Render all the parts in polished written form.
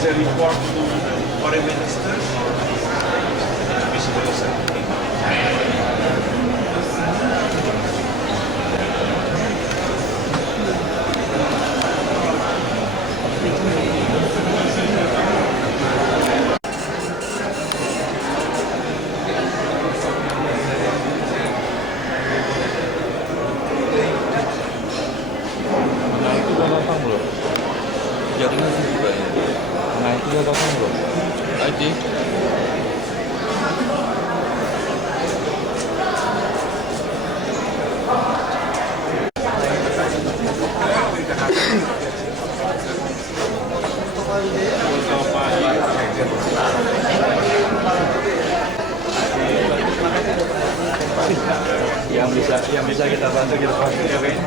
is a report to foreign minister. Visible assembly. Jaringan juga ya. Nah itu ya datang bro. ID. Yang bisa kita bantu kita bantu ya Win.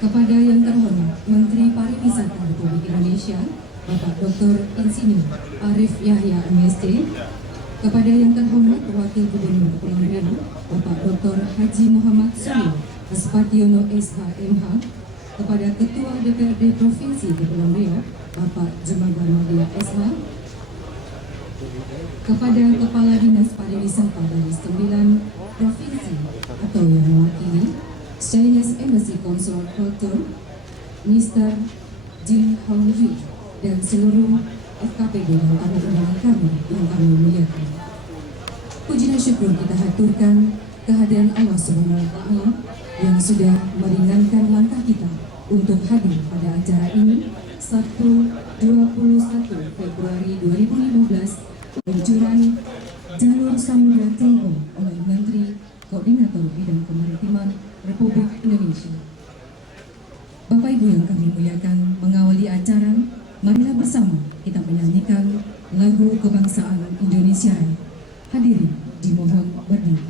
Kepada yang terhormat Menteri Pariwisata Republik Indonesia Bapak Dr. Insinyur Arif Yahya MSc, kepada yang terhormat Wakil Gubernur Kepulauan Riau Bapak Dr. Haji Muhammad Suryo Aspationo SH.MH, kepada Ketua DPRD Provinsi Kepulauan Riau Bapak Jumaga Madia SH, kepada Kepala Dinas Pariwisata dari 9 provinsi atau yang mewakili Chinese Embassy Consular Culture, Mr. Jin Hongri, dan seluruh FKPD dan tamu undangan kami yang kami muliakan. Puji dan syukur kita haturkan kehadiran Allah Subhanahu wa Ta'ala yang sudah meringankan langkah kita untuk hadir pada acara ini Sabtu 21 Februari 2015, peluncuran Jalur Samudra Tenggo oleh Menteri Koordinator Bidang Kemaritiman Republik Indonesia. Bapak Ibu yang kami muliakan, mengawali acara, marilah bersama kita menyanyikan lagu kebangsaan Indonesia. Hadirin dimohon berdiri.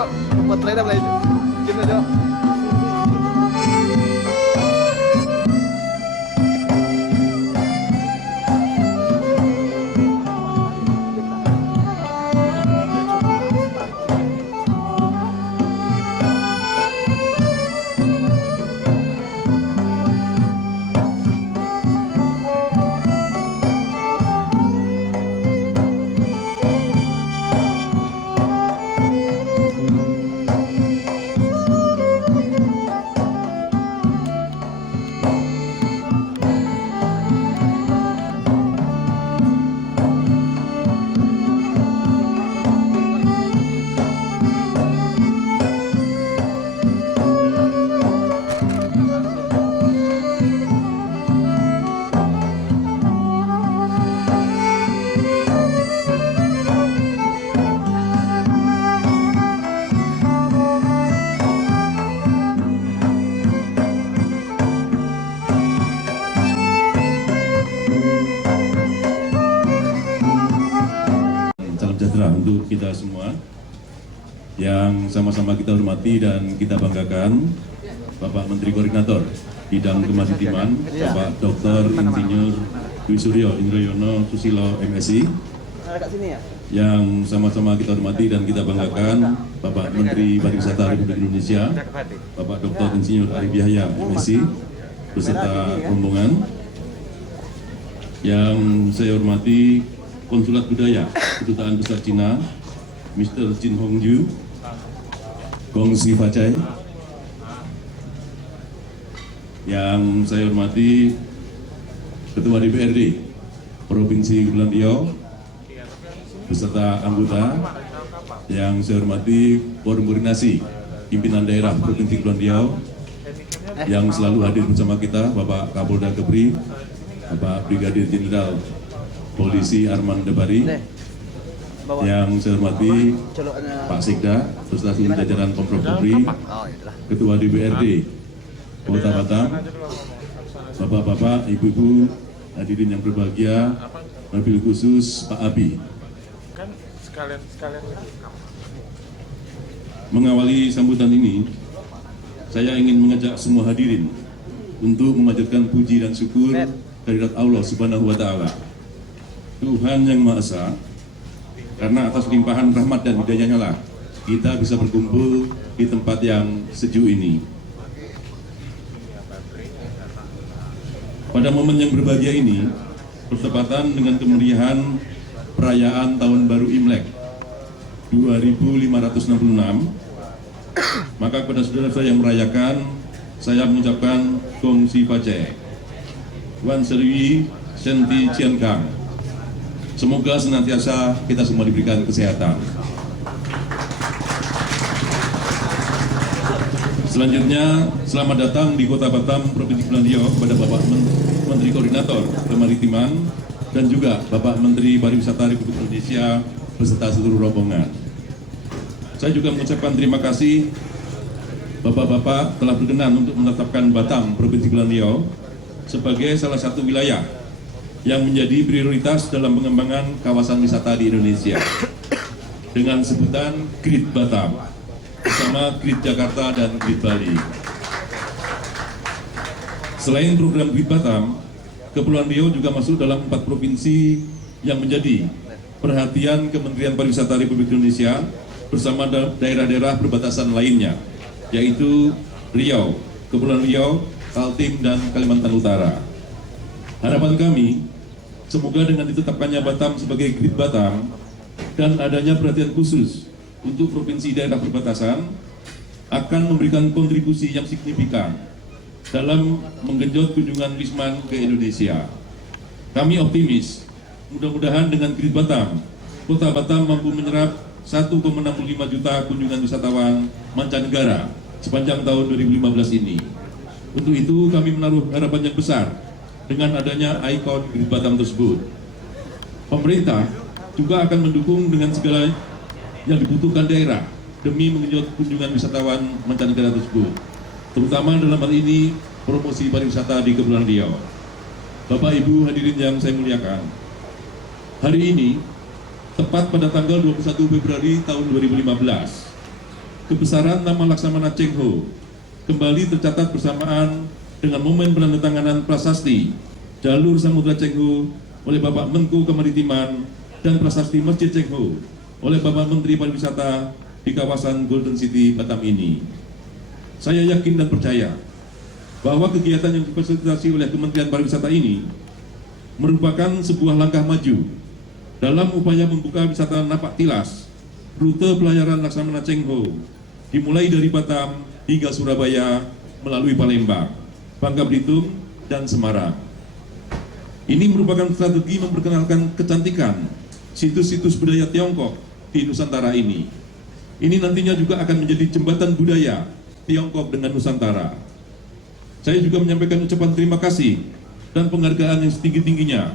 Cok. Potret dah boleh. Kita Cok. Salam sejahtera untuk kita semua yang sama-sama kita hormati dan kita banggakan Bapak Menteri Koordinator Bidang Kemaritiman, Bapak Dr. Insinyur Dwi Suryo Indroyono Susilo MSI, Kat sini ya. yang sama-sama kita hormati dan kita banggakan Bapak Menteri Pariwisata Republik Indonesia, Bapak Dr. Insinyur Arif Yahya MSI beserta rombongan, yang saya hormati Konsulat Budaya Kedutaan Besar Cina, Mr. Jin Hongju, Gong Si Facai, yang saya hormati Ketua DPRD Provinsi Kepulauan Riau beserta anggota, yang saya hormati Forum Koordinasi Pimpinan Daerah Provinsi Kepulauan Riau yang selalu hadir bersama kita, Bapak Kapolda Kepri, Bapak Brigadir Jenderal Polisi Arman Debari, yang saya hormati Pak Sekda beserta seluruh jajaran Pemprov Kepri, Ketua DPRD Kota Batam, Bapak-bapak, ibu-ibu, hadirin yang berbahagia, wabil khusus Pak Abi. Mengawali sambutan ini, saya ingin mengajak semua hadirin untuk memanjatkan puji dan syukur kehadirat Allah Subhanahu wa Ta'ala, Tuhan yang Maha Esa, karena atas limpahan rahmat dan hidayahnya lah kita bisa berkumpul di tempat yang sejuk ini. Pada momen yang berbahagia ini, bertepatan dengan kemeriahan perayaan Tahun Baru Imlek 2566, maka kepada saudara saya yang merayakan, saya mengucapkan Gong Si Facai, Wan Serwi Senti Cian Kang. Semoga senantiasa kita semua diberikan kesehatan. Selanjutnya, selamat datang di Kota Batam, Provinsi Kepulauan Riau kepada Bapak Menteri Koordinator Kemaritiman dan juga Bapak Menteri Pariwisata Republik Indonesia beserta seluruh rombongan. Saya juga mengucapkan terima kasih Bapak-bapak telah berkenan untuk menetapkan Batam, Provinsi Kepulauan Riau sebagai salah satu wilayah yang menjadi prioritas dalam pengembangan kawasan wisata di Indonesia dengan sebutan Grid Batam bersama Grid Jakarta dan Grid Bali. Selain program Grid Batam, Kepulauan Riau juga masuk dalam 4 provinsi yang menjadi perhatian Kementerian Pariwisata Republik Indonesia bersama daerah-daerah perbatasan lainnya, yaitu Riau, Kepulauan Riau, Kaltim, dan Kalimantan Utara. Harapan kami, semoga dengan ditetapkannya Batam sebagai Grid Batam dan adanya perhatian khusus untuk provinsi daerah perbatasan akan memberikan kontribusi yang signifikan dalam menggenjot kunjungan Wisman ke Indonesia. Kami optimis, mudah-mudahan dengan Grid Batam, Kota Batam mampu menyerap 1,65 juta kunjungan wisatawan mancanegara sepanjang tahun 2015 ini. Untuk itu kami menaruh harapan yang besar dengan adanya ikon Grid Batam tersebut. Pemerintah juga akan mendukung dengan segala yang dibutuhkan daerah demi menggenjot kunjungan wisatawan mancanegara tersebut, terutama dalam hal ini promosi pariwisata di Kepulauan Riau. Bapak Ibu hadirin yang saya muliakan, hari ini tepat pada tanggal 21 Februari tahun 2015, kebesaran nama Laksamana Cheng Ho kembali tercatat bersamaan dengan momen penandatanganan prasasti Jalur Samudra Cheng Ho oleh Bapak Menko Kemaritiman dan prasasti Masjid Cheng Ho oleh Bapak Menteri Pariwisata di kawasan Golden City Batam ini. Saya yakin dan percaya bahwa kegiatan yang difasilitasi oleh Kementerian Pariwisata ini merupakan sebuah langkah maju dalam upaya membuka wisata napak tilas rute pelayaran Laksamana Cheng Ho dimulai dari Batam hingga Surabaya melalui Palembang, Bangka Belitung, dan Semarang. Ini merupakan strategi memperkenalkan kecantikan situs-situs budaya Tiongkok di Nusantara ini. Ini nantinya juga akan menjadi jembatan budaya Tiongkok dengan Nusantara. Saya juga menyampaikan ucapan terima kasih dan penghargaan yang setinggi-tingginya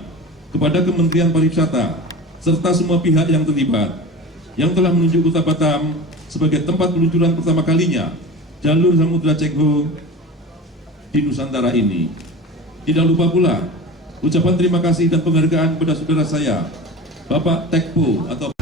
kepada Kementerian Pariwisata serta semua pihak yang terlibat yang telah menunjuk Kota Batam sebagai tempat peluncuran pertama kalinya Jalur Samudra Cheng Ho di Nusantara ini. Tidak lupa pula ucapan terima kasih dan penghargaan kepada saudara saya, Bapak Tekpo atau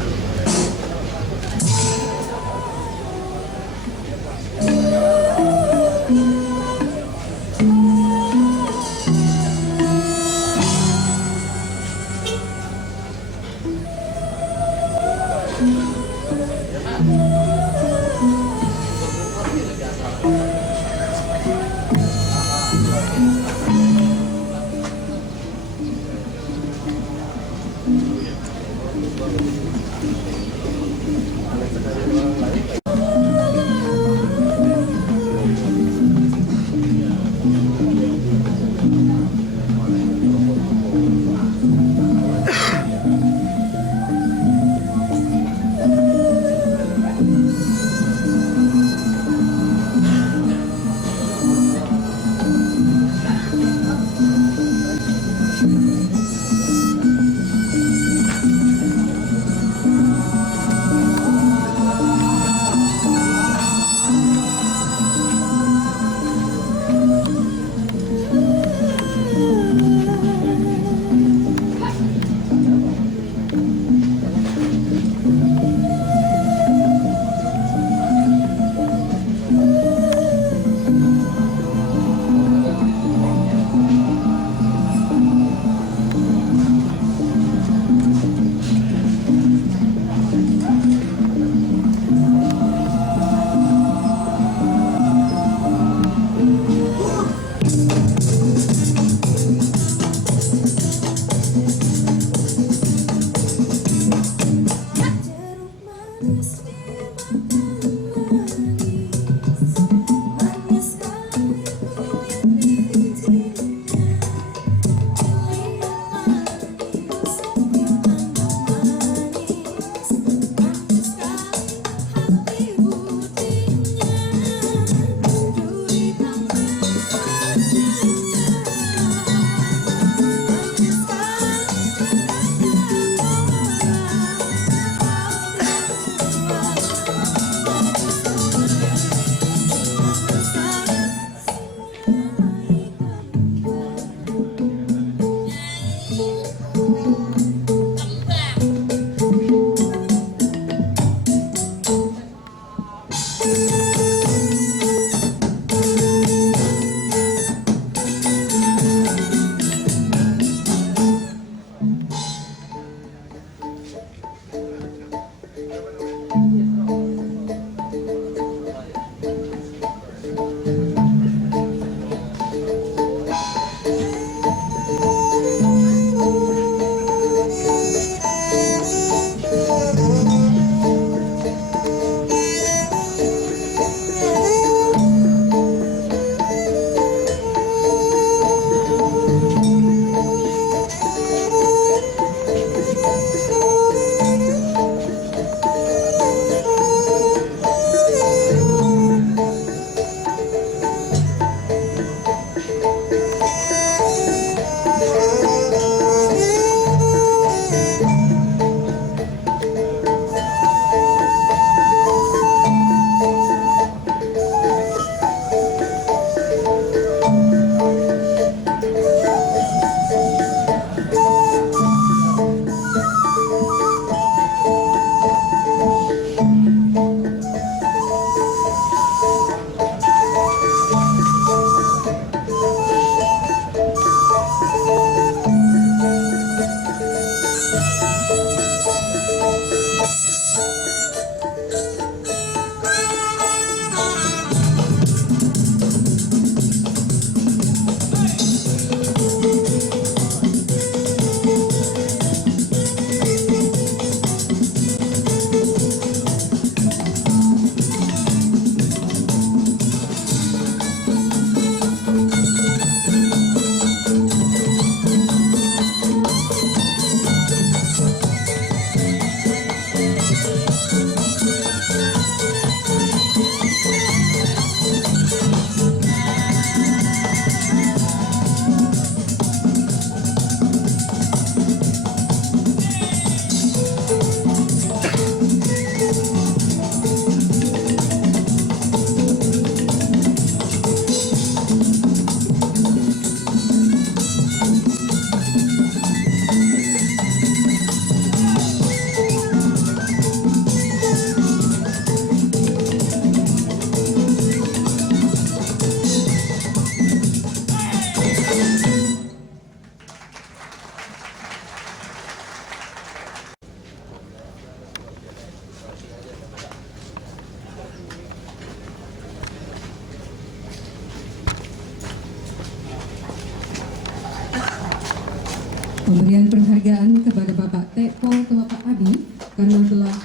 Pemberian penghargaan kepada Bapak Teko atau Bapak Adi karena telah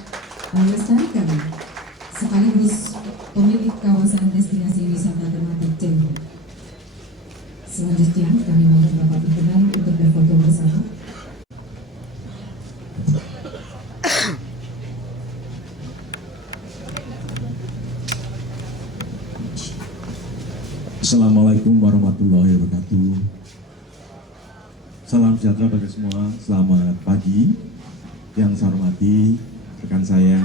melestarikan sekaligus pemilik kawasan destinasi wisata tematik Cengho. Selanjutnya kami mohon Bapak berkenan untuk berfoto bersama. Assalamualaikum warahmatullahi wabarakatuh. Salam sejahtera bagi semua. Selamat pagi. Yang saya hormati rekan saya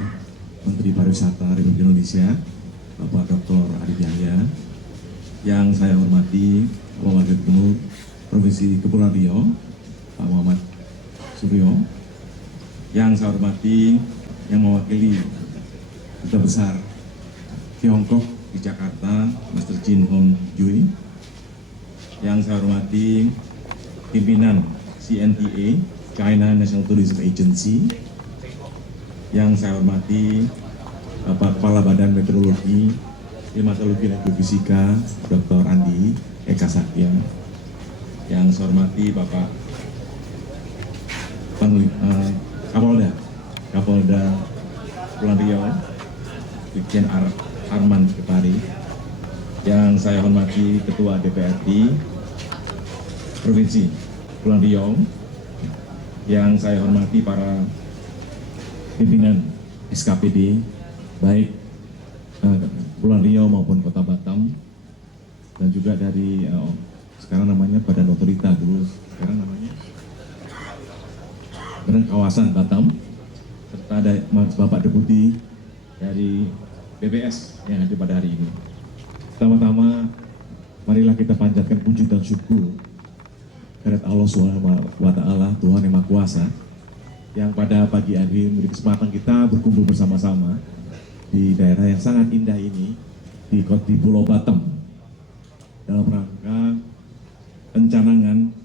Menteri Pariwisata Republik Indonesia Bapak Dr. Adi Yahya. Yang saya hormati Bapak Wakil Gubernur Provinsi Kepulauan Riau Pak Muhammad Suryo. Yang saya hormati yang mewakili Duta Besar Tiongkok di Jakarta, Mr. Jin Hong Jui. Yang saya hormati pimpinan CNTA, China National Tourism Agency. Yang saya hormati Bapak Kepala Badan Meteorologi, Klimatologi dan Geofisika, Dr. Andi Eka Satya. Yang saya hormati Bapak Kapolda Kepulauan Riau, Brigjen Arman Kepari. Yang saya hormati Ketua DPRD Provinsi Kepulauan Riau. Yang saya hormati para pimpinan SKPD baik Kepulauan Riau maupun Kota Batam, dan juga dari sekarang namanya Badan Otorita, dulu sekarang namanya Badan Kawasan Batam, serta ada Bapak Deputi dari BPS yang hadir pada hari ini. Pertama-tama, marilah kita panjatkan puji dan syukur kehadirat Allah SWT, Tuhan Yang Maha Kuasa, yang pada pagi hari memberi kesempatan kita berkumpul bersama-sama di daerah yang sangat indah ini, di Pulau Batam, dalam rangka pencanangan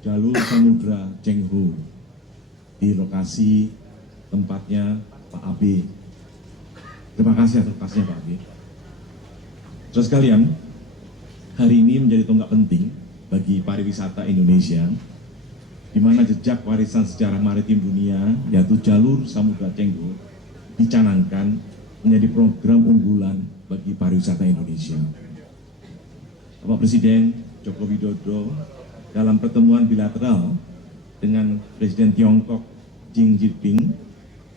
jalur samudra Cengho di lokasi tempatnya Pak AB. Terima kasih atas pasnya Pak AB. Saudara sekalian, hari ini menjadi tonggak penting bagi pariwisata Indonesia, di mana jejak warisan sejarah maritim dunia, yaitu jalur Samudra Cengho, dicanangkan menjadi program unggulan bagi pariwisata Indonesia. Bapak Presiden Joko Widodo dalam pertemuan bilateral dengan Presiden Tiongkok Xi Jinping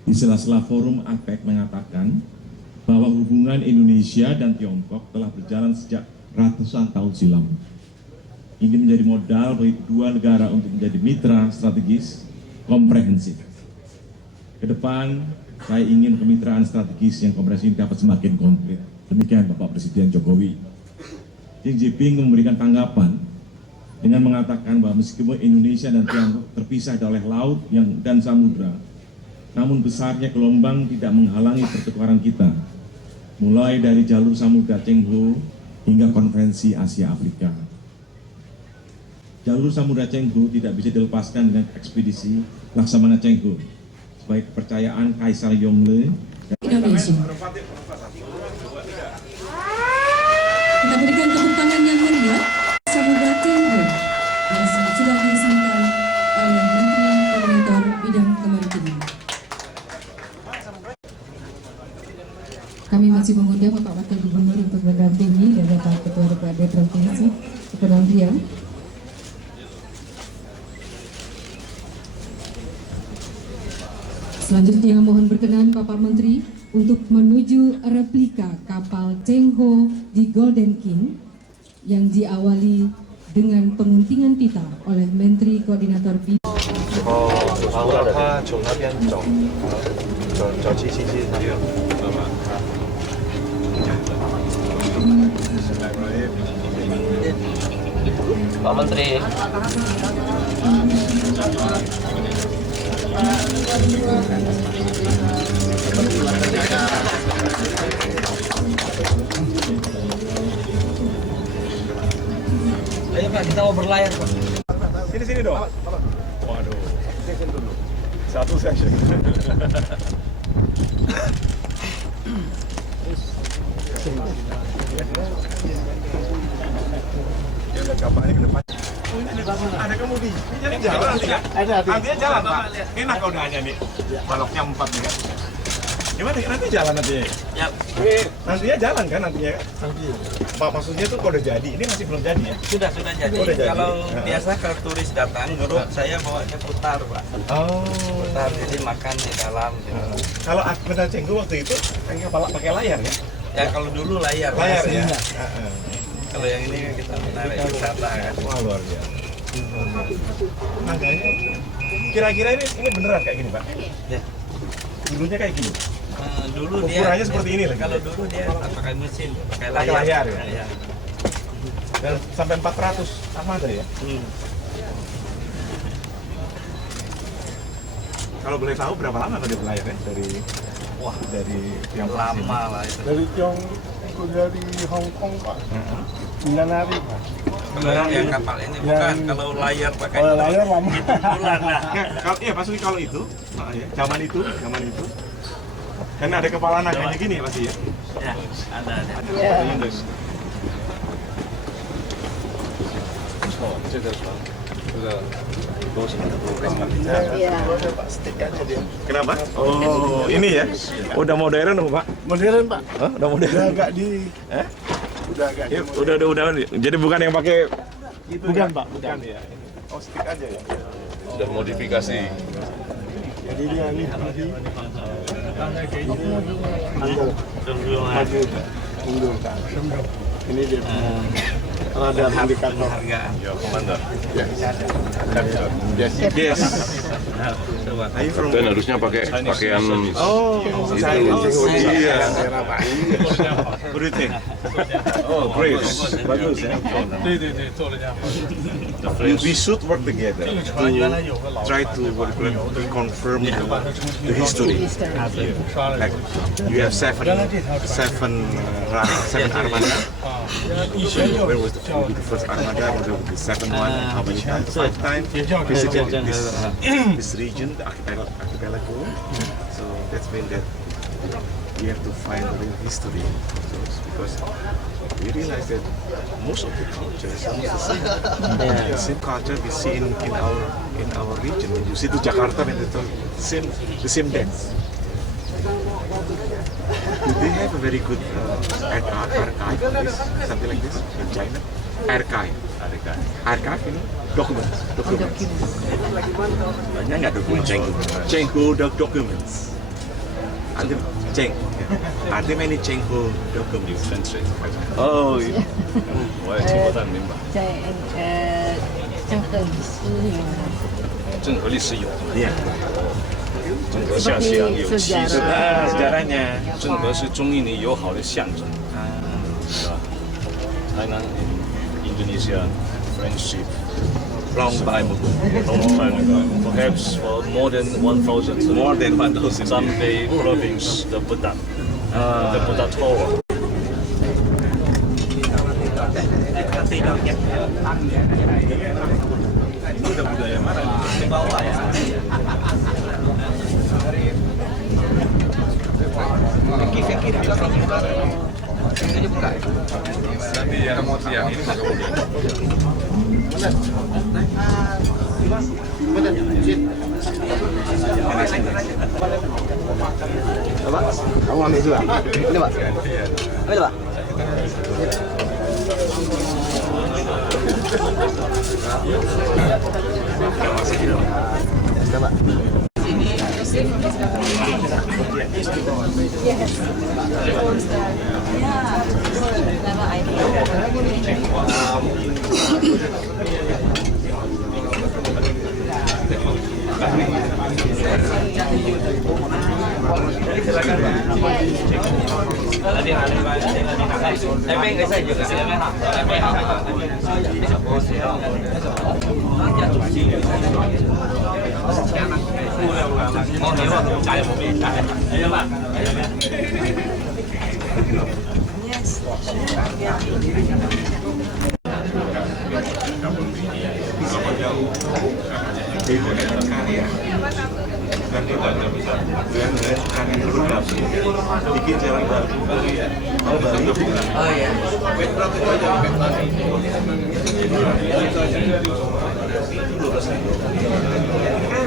di sela-sela forum APEC mengatakan bahwa hubungan Indonesia dan Tiongkok telah berjalan sejak ratusan tahun silam. Ini menjadi modal bagi kedua negara untuk menjadi mitra strategis komprehensif. Ke depan, saya ingin kemitraan strategis yang komprehensif dapat semakin konkret. Demikian Bapak Presiden Jokowi. Xi Jinping memberikan tanggapan dengan mengatakan bahwa meskipun Indonesia dan Tiongkok terpisah oleh laut dan samudra, namun besarnya gelombang tidak menghalangi pertukaran kita, mulai dari jalur Samudra Cengho hingga konferensi Asia Afrika. jalur Samudra Cengho tidak bisa dilepaskan dengan ekspedisi Laksamana Cengho sebagai kepercayaan Kaisar Yongle. Indonesia. Kita berikan tepuk tangan yang meriah Samudra Cengho yang sudah diresmikan oleh Menteri Koordinator Bidang Kemaritiman. Kami masih mengundang Bapak Wakil Gubernur untuk mendampingi dan Bapak Ketua DPRD Provinsi Kepulauan Riau. Selanjutnya mohon berkenan Bapak Menteri untuk menuju replika kapal Cengho di Golden King yang diawali dengan penguntingan pita oleh Menteri Koordinator Bidang. Pak Menteri. Ayo Pak, kita mau berlayar Pak. Sini dong. Waduh. Satu section. Kapalnya ke depan. Ada kemudi. Ini jalan nanti ya? Nantinya jalan Pak. Enak kalau udah nih. Baloknya 4 nih kan. Gimana nanti jalan nanti ya? Ya. Nantinya jalan kan nantinya kan? Nanti. Pak maksudnya tuh kalau udah jadi, ini masih belum jadi ya? Sudah jadi. Udah jadi. Kalau biasa kalau turis datang, grup saya bawanya putar, Pak. Oh. Putar, jadi makan di dalam. Gitu. Kalau Akbar Cengho waktu itu pakai layar ya? Ya kalau dulu layar. Layar Mas. ya? Kalau yang ini kita menarik wisata kan. Wah luar biasa. Makanya kira-kira ini beneran kayak gini Pak? Ya. Dulunya kayak gini? Dulu Ukurannya dia seperti ini lagi? Kalau dulu dia pakai mesin, pakai Pakai layar. layar ya? Ya. Dan sampai 400 armada ya? Kalau boleh tahu berapa lama tadi berlayar ya? Dari yang Lama lah itu. Dari dari Hong Kong Pak, 9 hari Pak. Kalau yang kapal ini bukan, kalau layar pakai Kalau layar lama. bulan lah. Kalau iya pasti kalau itu, zaman itu, kan ada kepala naganya gini ya pasti ya. Ya, ada. Kenapa? Oh ini ya? Udah modern Pak? Modern Pak. Hah? Udah modern? Udah agak di. Udah agak. Ya, udah. Jadi bukan yang pakai Bukan Pak, bukan. ya. Oh stick aja ya. Sudah modifikasi. Jadi dia ini maju. Mundur kan. Ini dia. Kalau ada indikator. Hargaan. Yes. Dan harusnya pakai pakaian Oh, iya. What do you think? Oh, great. Bagus ya. We should work together to try to reconfirm the history. Like you have seven armada. Where was the first armada? Was it the second one? How many times? 5 times. Visited this region, the archipelago. So that's mean that we have to find the real history. So it's because we realize that most of the culture is almost the same. The same culture we see in our region. When you see to Jakarta, when the same dance. Do they have a very good archive of this, something like this in China? Archive ini documents. Banyak nggak dokumen Cengho documents? Ada Are there many Cengho documents? Oh, yeah. 我也听不太明白。郑和历史有， Iya. 郑和下西洋有七次， Sejarahnya. 郑和是中印尼友好的象征，是吧？China and Indonesia friendship Long time ago. long time ago, perhaps for more than 1,000 years. More than 1,000 years. Zambia province, the Buddha Tower. Ini udah budaya mana? Di bawah ya. Kaki di belakang ini buka. Nanti yang ini pakai Pak, kamu ambil juga. Ini Pak. Ambil Pak. Sudah Pak. Nanti kalau bisa bikin jalan baru. Oh Bali. Oh iya.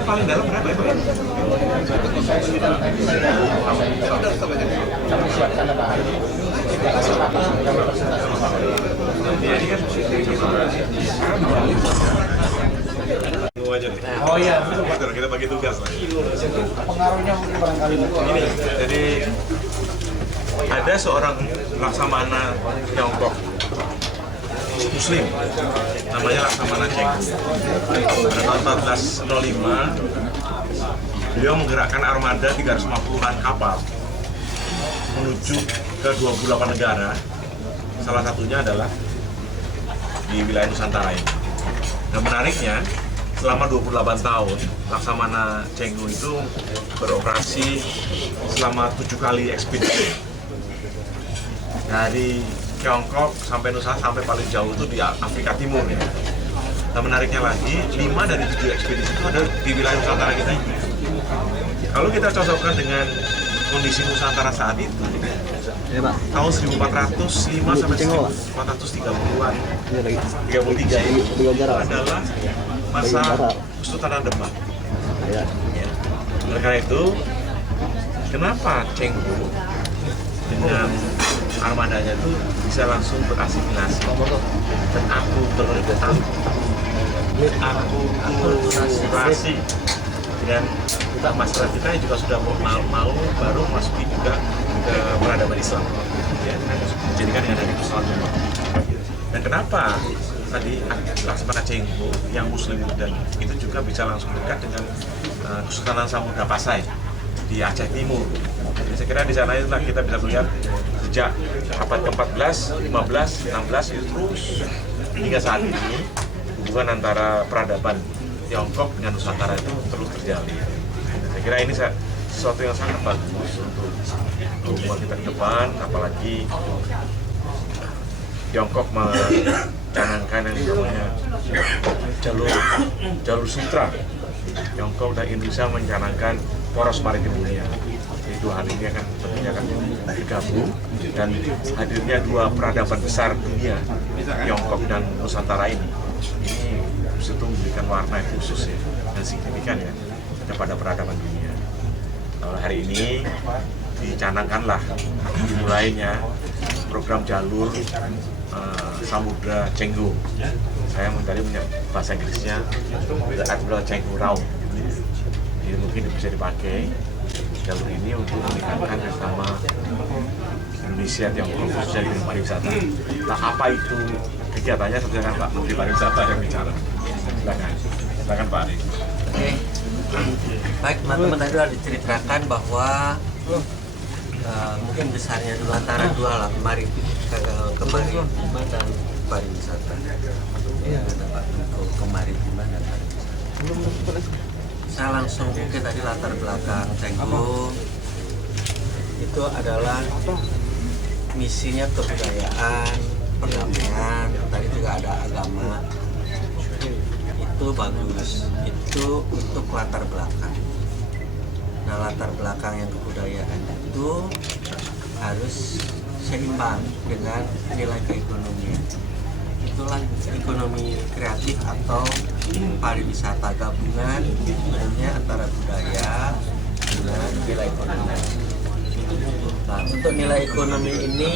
Paling dalam berapa ya? Oh iya, kita bagi tugas lah. Pengaruhnya mungkin barangkali. Ini, jadi ada seorang laksamana Tiongkok Muslim, namanya Laksamana Cheng. Pada tahun 1405, beliau menggerakkan armada 350-an kapal menuju ke 28 negara. Salah satunya adalah di wilayah Nusantara ini. Dan menariknya, selama 28 tahun, Laksamana Chenghu itu beroperasi selama 7 kali ekspedisi. Dari Tiongkok sampai Nusa, sampai paling jauh itu di Afrika Timur. Ya. Dan menariknya lagi, 5 dari 7 ekspedisi itu ada di wilayah Nusantara kita ini. Kalau kita cocokkan dengan kondisi Nusantara saat itu, tahun 1405 sampai 1430-an, 33 itu adalah masa Kesultanan Demak. Ya. Oleh karena itu, kenapa Chenghu dengan armadanya itu bisa langsung berasimilasi dan akulturasi dengan masyarakat kita yang juga sudah mau baru masuki juga ke peradaban Islam, ya, dijadikan dengan dari Islam. Dan kenapa tadi Laksamana Chenghu yang Muslim dan itu juga bisa langsung dekat dengan Kesultanan Samudra Pasai di Aceh Timur. Jadi saya kira di sana itulah kita bisa melihat sejak abad ke-14, 15, 16 itu terus hingga saat ini hubungan antara peradaban Tiongkok dengan Nusantara itu terus terjalin. Saya kira ini sesuatu yang sangat bagus untuk hubungan kita ke depan, apalagi Tiongkok mencanangkan yang namanya jalur sutra. Tiongkok dan Indonesia mencanangkan poros maritim dunia. Jadi dua hal ini akan bergabung dan hadirnya dua peradaban besar dunia, Tiongkok dan Nusantara ini itu memberikan warna khusus ya dan signifikan ya kepada peradaban dunia. Hari ini dicanangkanlah dimulainya program jalur Samudra Chenghu. Saya tadi punya bahasa Inggrisnya The Admiral Chenghu Route. Jadi mungkin bisa dipakai jalur ini untuk meningkatkan kerjasama Indonesia Tiongkok khususnya di pariwisata. Nah, apa itu kegiatannya? Silakan Pak Menteri Pariwisata yang bicara. Silakan Pak Ari. Oke. Baik, teman-teman tadi sudah diceritakan bahwa mungkin besarnya dulu antara dua lah, kemaritiman dan pariwisata. Ya, ada Pak Menko kemaritiman dan pariwisata. Saya langsung mungkin tadi latar belakang Chenghu itu adalah misinya kebudayaan, perdamaian, tadi juga ada agama. Itu bagus, itu untuk latar belakang. Nah, latar belakang yang kebudayaan itu harus seimbang dengan nilai keekonomian. Itulah ekonomi kreatif atau pariwisata gabungan antara budaya dengan nilai ekonomi. Nah, untuk nilai ekonomi ini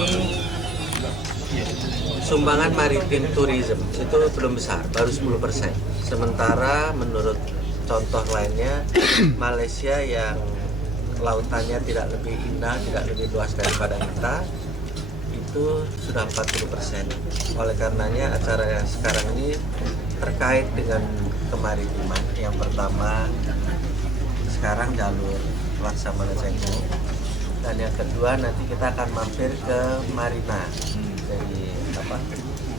sumbangan maritim tourism itu belum besar, baru 10%. Sementara menurut contoh lainnya, Malaysia yang lautannya tidak lebih indah, tidak lebih luas daripada kita, itu sudah 40%. Oleh karenanya acara yang sekarang ini terkait dengan kemaritiman. Yang pertama, sekarang jalur Laksamana Cengho, dan yang kedua nanti kita akan mampir ke Marina. Jadi apa?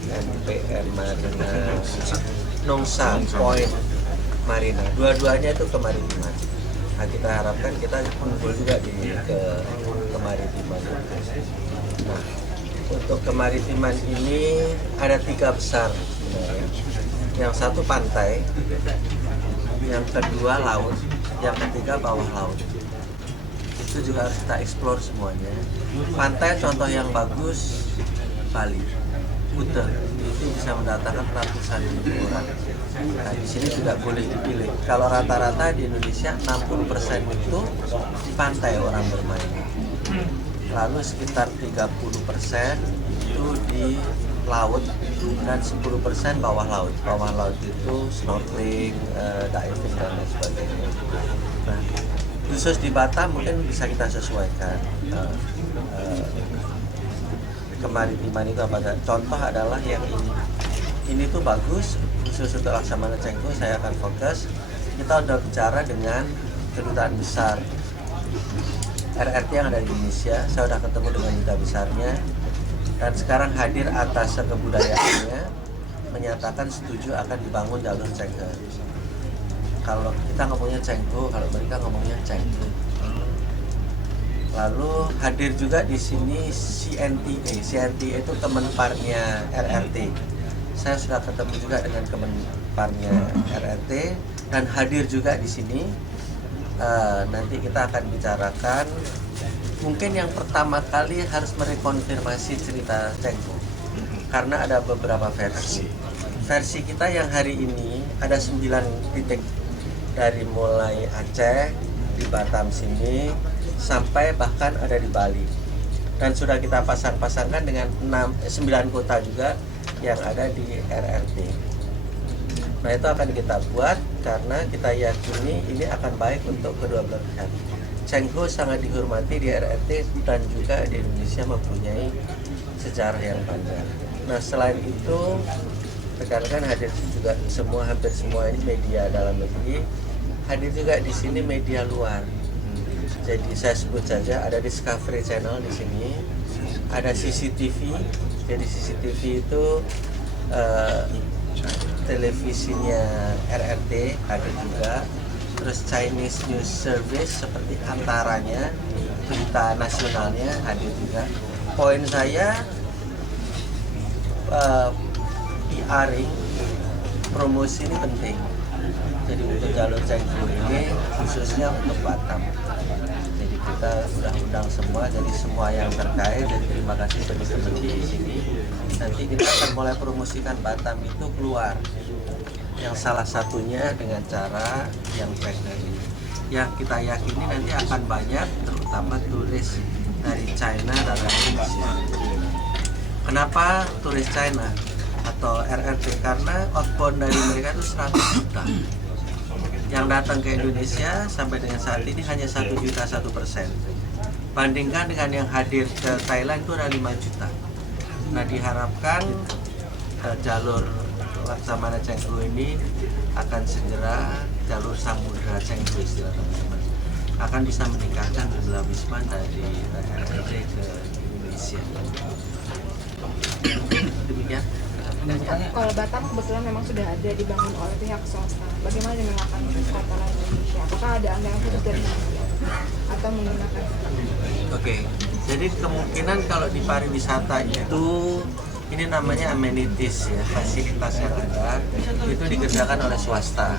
MPM Marina Nongsa Point Marina. Dua-duanya itu kemaritiman. Nah, kita harapkan kita kumpul juga ke kemaritiman. Nah, untuk kemaritiman ini ada 3 besar sebenarnya. Yang satu pantai, yang kedua laut, yang ketiga bawah laut. Itu juga harus kita eksplor semuanya. Pantai contoh yang bagus Bali, Kuta, itu bisa mendatangkan ratusan ribu orang. Nah, di sini tidak boleh dipilih. Kalau rata-rata di Indonesia 60% itu di pantai orang bermain. Lalu sekitar 30% itu di laut dan 10% bawah laut. Bawah laut itu snorkeling, diving dan lain sebagainya. Nah, khusus di Batam mungkin bisa kita sesuaikan. Kemaritiman itu apa? Contoh adalah yang ini. Ini tuh bagus, khusus untuk Laksamana Cengho saya akan fokus. Kita udah bicara dengan kedutaan besar RRT yang ada di Indonesia. Saya udah ketemu dengan duta besarnya dan sekarang hadir atas kebudayaannya menyatakan setuju akan dibangun jalur Cengho. Kalau kita ngomongnya Cengho, kalau mereka ngomongnya Cengho. Lalu hadir juga di sini CNTA. CNTA itu kemenparnya RRT. Saya sudah ketemu juga dengan kemenparnya RRT dan hadir juga di sini. Nanti kita akan bicarakan. Mungkin yang pertama kali harus merekonfirmasi cerita Cengho karena ada beberapa versi. Versi kita yang hari ini ada 9 titik dari mulai Aceh di Batam sini sampai bahkan ada di Bali, dan sudah kita pasang-pasangkan dengan 9 kota juga yang ada di RRT. Nah, itu akan kita buat karena kita yakini ini akan baik untuk kedua belah pihak. Cengho sangat dihormati di RRT dan juga di Indonesia mempunyai sejarah yang panjang. Nah, selain itu rekan-rekan hadir juga hampir semua ini media dalam negeri, hadir juga di sini media luar. Jadi saya sebut saja ada Discovery Channel di sini, ada CCTV. Jadi CCTV itu televisinya RRT ada juga. Terus Chinese News Service seperti antaranya, berita nasionalnya hadir juga. Poin saya PR-ing, promosi ini penting. Jadi untuk jalur Cengho ini khususnya untuk Batam. Jadi kita sudah undang semua, jadi semua yang terkait. Dan terima kasih teman-teman di sini. Nanti kita akan mulai promosikan Batam itu keluar. Yang salah satunya dengan cara yang baik dari yang kita yakini nanti akan banyak, terutama turis dari China dan Indonesia. Kenapa turis China atau RRT? Karena outbound dari mereka itu 100 juta. Yang datang ke Indonesia sampai dengan saat ini hanya 1 juta 1%. Bandingkan dengan yang hadir ke Thailand itu ada 5 juta. Nah, diharapkan jalur Laksamana Cengho ini akan segera jalur Samudra Cengho istilah teman-teman, akan bisa meningkatkan jumlah wisman dari RRT ke Indonesia. Demikian. Kalau Batam kebetulan memang sudah ada dibangun oleh pihak swasta. Bagaimana dengan lakukan wisata lain di Indonesia? Apakah ada anggaran khusus dari Indonesia atau menggunakan? Oke, jadi kemungkinan kalau di pariwisata itu ini namanya amenities ya, fasilitas yang ada itu dikerjakan oleh swasta.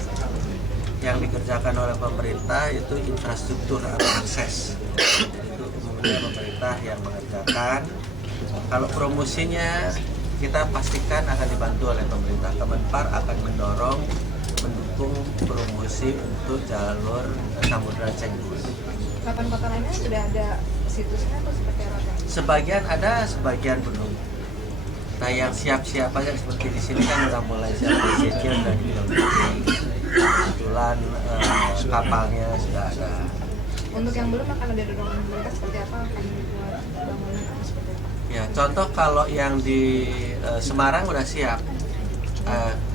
Yang dikerjakan oleh pemerintah itu infrastruktur atau akses. Itu umumnya pemerintah yang mengerjakan. Kalau promosinya kita pastikan akan dibantu oleh pemerintah. Kemenpar akan mendukung promosi untuk jalur Samudra Cenggu. 8 kota lainnya sudah ada situsnya atau seperti apa? Sebagian ada, sebagian belum. Nah, yang siap-siap aja seperti di sini kan udah mulai siap Sejel dan kebetulan kapalnya sudah ada. Untuk yang belum akan ada dorongan mereka seperti apa? Akan dibuat bangunan atau seperti apa? Ya, contoh kalau yang di Semarang udah siap.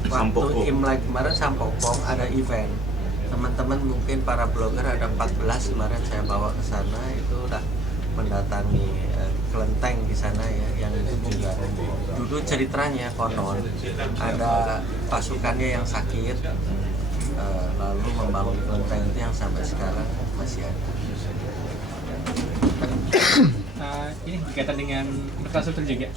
Waktu Imlek kemarin Sampokong ada event. Teman-teman mungkin para blogger ada 14 kemarin saya bawa ke sana, itu udah mendatangi kelenteng di sana ya, yang itu juga dulu ceritanya konon ada pasukannya yang sakit, lalu membangun kelenteng itu yang sampai sekarang masih ada. Ini berkaitan dengan infrastruktur juga.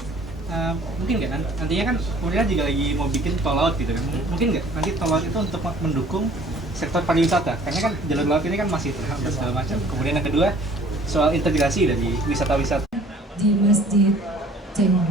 Mungkin nggak nantinya kan pemerintah juga lagi mau bikin tol laut gitu kan? Mungkin nggak nanti tol laut itu untuk mendukung sektor pariwisata? Karena kan jalur laut ini kan masih terhambat segala macam. Kemudian yang kedua soal integrasi dari wisata-wisata di Masjid Cengho.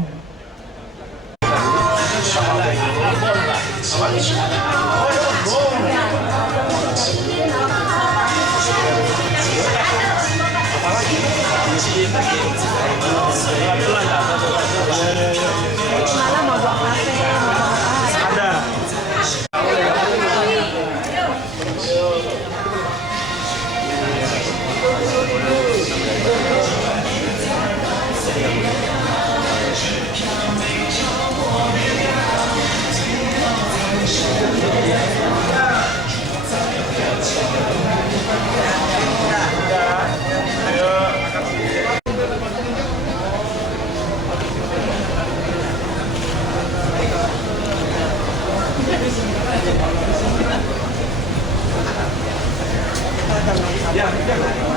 Ya.